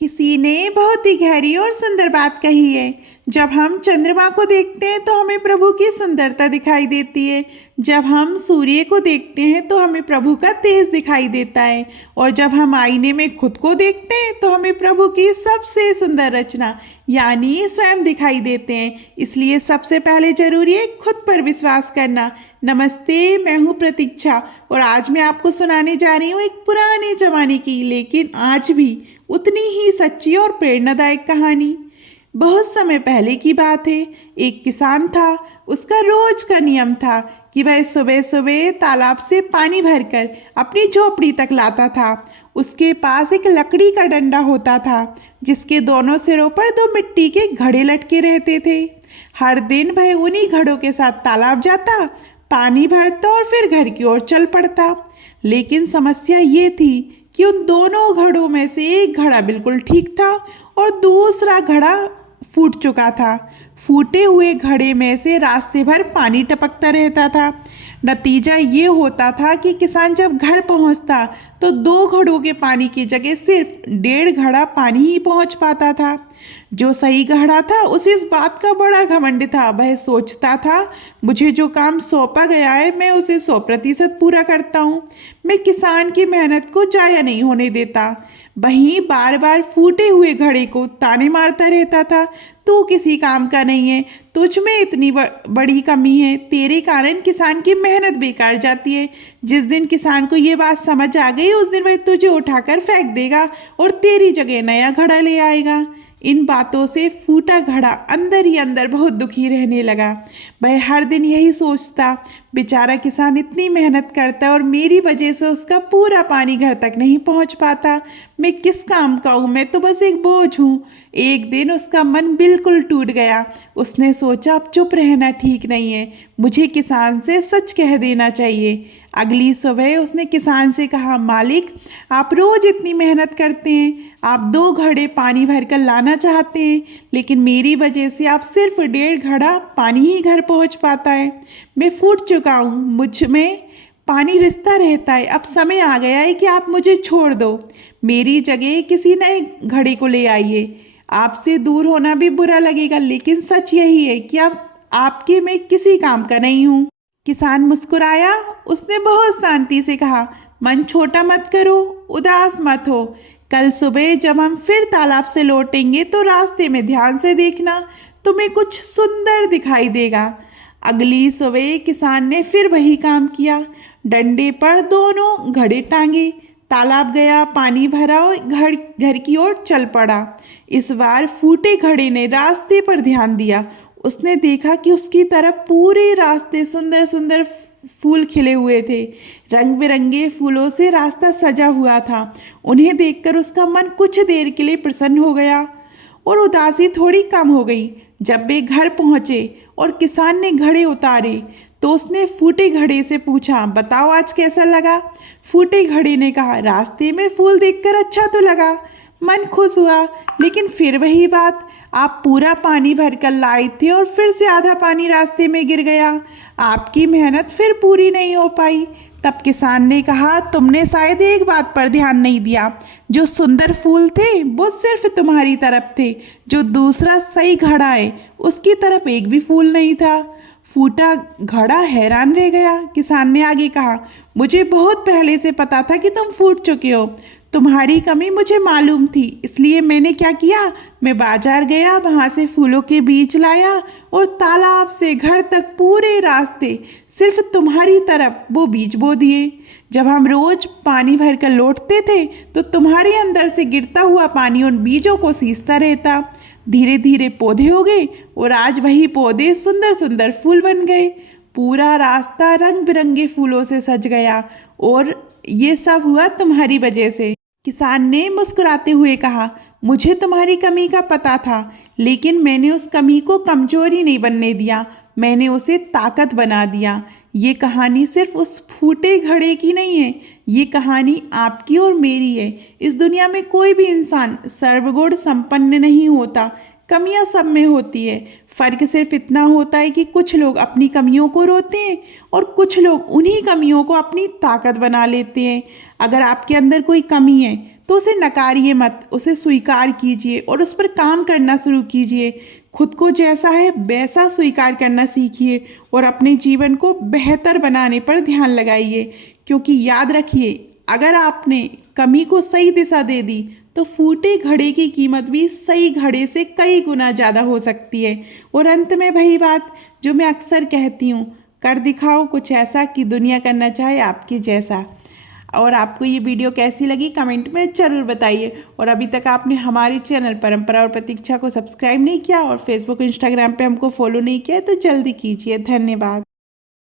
किसी ने बहुत ही गहरी और सुंदर बात कही है। जब हम चंद्रमा को देखते हैं तो हमें प्रभु की सुंदरता दिखाई देती है। जब हम सूर्य को देखते हैं तो हमें प्रभु का तेज दिखाई देता है। और जब हम आईने में खुद को देखते हैं तो हमें प्रभु की सबसे सुंदर रचना यानी स्वयं दिखाई देते हैं। इसलिए सबसे पहले जरूरी है खुद पर विश्वास करना। नमस्ते, मैं हूँ प्रतीक्षा और आज मैं आपको सुनाने जा रही हूँ एक पुराने जमाने की लेकिन आज भी उतनी ही सच्ची और प्रेरणादायक कहानी। बहुत समय पहले की बात है। एक किसान था। उसका रोज का नियम था कि वह सुबह सुबह तालाब से पानी भरकर अपनी झोपड़ी तक लाता था। उसके पास एक लकड़ी का डंडा होता था जिसके दोनों सिरों पर दो मिट्टी के घड़े लटके रहते थे। हर दिन वह उन्हीं घड़ों के साथ तालाब जाता, पानी भरता और फिर घर की ओर चल पड़ता। लेकिन समस्या ये थी कि उन दोनों घड़ों में से एक घड़ा बिल्कुल ठीक था और दूसरा घड़ा फूट चुका था। फूटे हुए घड़े में से रास्ते भर पानी टपकता रहता था। नतीजा ये होता था कि किसान जब घर पहुंचता तो दो घड़ों के पानी की जगह सिर्फ 1.5 घड़ा पानी ही पहुंच पाता था। जो सही घड़ा था उसे इस बात का बड़ा घमंड था। वह सोचता था, मुझे जो काम सौंपा गया है मैं उसे 100% पूरा करता हूँ। मैं किसान की मेहनत को जाया नहीं होने देता। वहीं बार बार फूटे हुए घड़े को ताने मारता रहता था, तू किसी काम का नहीं है, तुझ में इतनी बड़ी कमी है, तेरे कारण किसान की मेहनत बेकार जाती है। जिस दिन किसान को ये बात समझ आ गई उस दिन वह तुझे उठाकर फेंक देगा और तेरी जगह नया घड़ा ले आएगा। इन बातों से फूटा घड़ा अंदर ही अंदर बहुत दुखी रहने लगा। वह हर दिन यही सोचता, बेचारा किसान इतनी मेहनत करता है और मेरी वजह से उसका पूरा पानी घर तक नहीं पहुंच पाता। मैं किस काम का हूँ, मैं तो बस एक बोझ हूँ। एक दिन उसका मन बिल्कुल टूट गया। उसने सोचा अब चुप रहना ठीक नहीं है, मुझे किसान से सच कह देना चाहिए। अगली सुबह उसने किसान से कहा, मालिक आप रोज इतनी मेहनत करते हैं, आप 2 घड़े पानी भरकर लाना चाहते हैं, लेकिन मेरी वजह से आप सिर्फ 1.5 घड़ा पानी ही घर पहुंच पाता है। मैं फूट चुका हूँ, मुझ में पानी रिसता रहता है। अब समय आ गया है कि आप मुझे छोड़ दो, मेरी जगह किसी नए घड़े को ले आइए। आपसे दूर होना भी बुरा लगेगा लेकिन सच यही है कि अब आपके मैं किसी काम का नहीं हूँ। किसान मुस्कुराया। उसने बहुत शांति से कहा, मन छोटा मत करो, उदास मत हो। कल सुबह जब हम फिर तालाब से लौटेंगे तो रास्ते में ध्यान से देखना, तुम्हें कुछ सुंदर दिखाई देगा। अगली सुबह किसान ने फिर वही काम किया। डंडे पर दोनों घड़े टांगे, तालाब गया, पानी भरा और घर की ओर चल पड़ा। इस बार फूटे घड़े ने रास्ते पर ध्यान दिया। उसने देखा कि उसकी तरफ पूरे रास्ते सुंदर सुंदर फूल खिले हुए थे। रंग बिरंगे फूलों से रास्ता सजा हुआ था। उन्हें देखकर उसका मन कुछ देर के लिए प्रसन्न हो गया और उदासी थोड़ी कम हो गई। जब वे घर पहुंचे और किसान ने घड़े उतारे तो उसने फूटे घड़े से पूछा, बताओ आज कैसा लगा। फूटे घड़े ने कहा, रास्ते में फूल देखकर अच्छा तो लगा, मन खुश हुआ, लेकिन फिर वही बात, आप पूरा पानी भरकर लाए थे और फिर से आधा पानी रास्ते में गिर गया। आपकी मेहनत फिर पूरी नहीं हो पाई। तब किसान ने कहा, तुमने शायद एक बात पर ध्यान नहीं दिया, जो सुंदर फूल थे वो सिर्फ तुम्हारी तरफ थे, जो दूसरा सही घड़ा है उसकी तरफ एक भी फूल नहीं था। फूटा घड़ा हैरान रह गया। किसान ने आगे कहा, मुझे बहुत पहले से पता था कि तुम फूट चुके हो, तुम्हारी कमी मुझे मालूम थी, इसलिए मैंने क्या किया, मैं बाजार गया, वहाँ से फूलों के बीज लाया और तालाब से घर तक पूरे रास्ते सिर्फ तुम्हारी तरफ वो बीज बो दिए। जब हम रोज पानी भरकर लौटते थे तो तुम्हारे अंदर से गिरता हुआ पानी उन बीजों को सींचता रहता। धीरे धीरे पौधे हो गए और आज वही पौधे सुंदर सुंदर फूल बन गए। पूरा रास्ता रंग बिरंगे फूलों से सज गया और ये सब हुआ तुम्हारी वजह से। किसान ने मुस्कुराते हुए कहा, मुझे तुम्हारी कमी का पता था, लेकिन मैंने उस कमी को कमजोरी नहीं बनने दिया, मैंने उसे ताकत बना दिया। ये कहानी सिर्फ उस फूटे घड़े की नहीं है, ये कहानी आपकी और मेरी है। इस दुनिया में कोई भी इंसान सर्वगुण संपन्न नहीं होता, कमियां सब में होती है। फ़र्क सिर्फ इतना होता है कि कुछ लोग अपनी कमियों को रोते हैं और कुछ लोग उन्हीं कमियों को अपनी ताकत बना लेते हैं। अगर आपके अंदर कोई कमी है तो उसे नकारिए मत, उसे स्वीकार कीजिए और उस पर काम करना शुरू कीजिए। खुद को जैसा है वैसा स्वीकार करना सीखिए और अपने जीवन को बेहतर बनाने पर ध्यान लगाइए। क्योंकि याद रखिए, अगर आपने कमी को सही दिशा दे दी तो फूटे घड़े की कीमत भी सही घड़े से कई गुना ज़्यादा हो सकती है। और अंत में वही बात जो मैं अक्सर कहती हूँ, कर दिखाओ कुछ ऐसा कि दुनिया करना चाहे आपके जैसा। और आपको ये वीडियो कैसी लगी कमेंट में ज़रूर बताइए। और अभी तक आपने हमारे चैनल परंपरा और प्रतीक्षा को सब्सक्राइब नहीं किया और फेसबुक इंस्टाग्राम पे हमको फॉलो नहीं किया तो जल्दी कीजिए। धन्यवाद।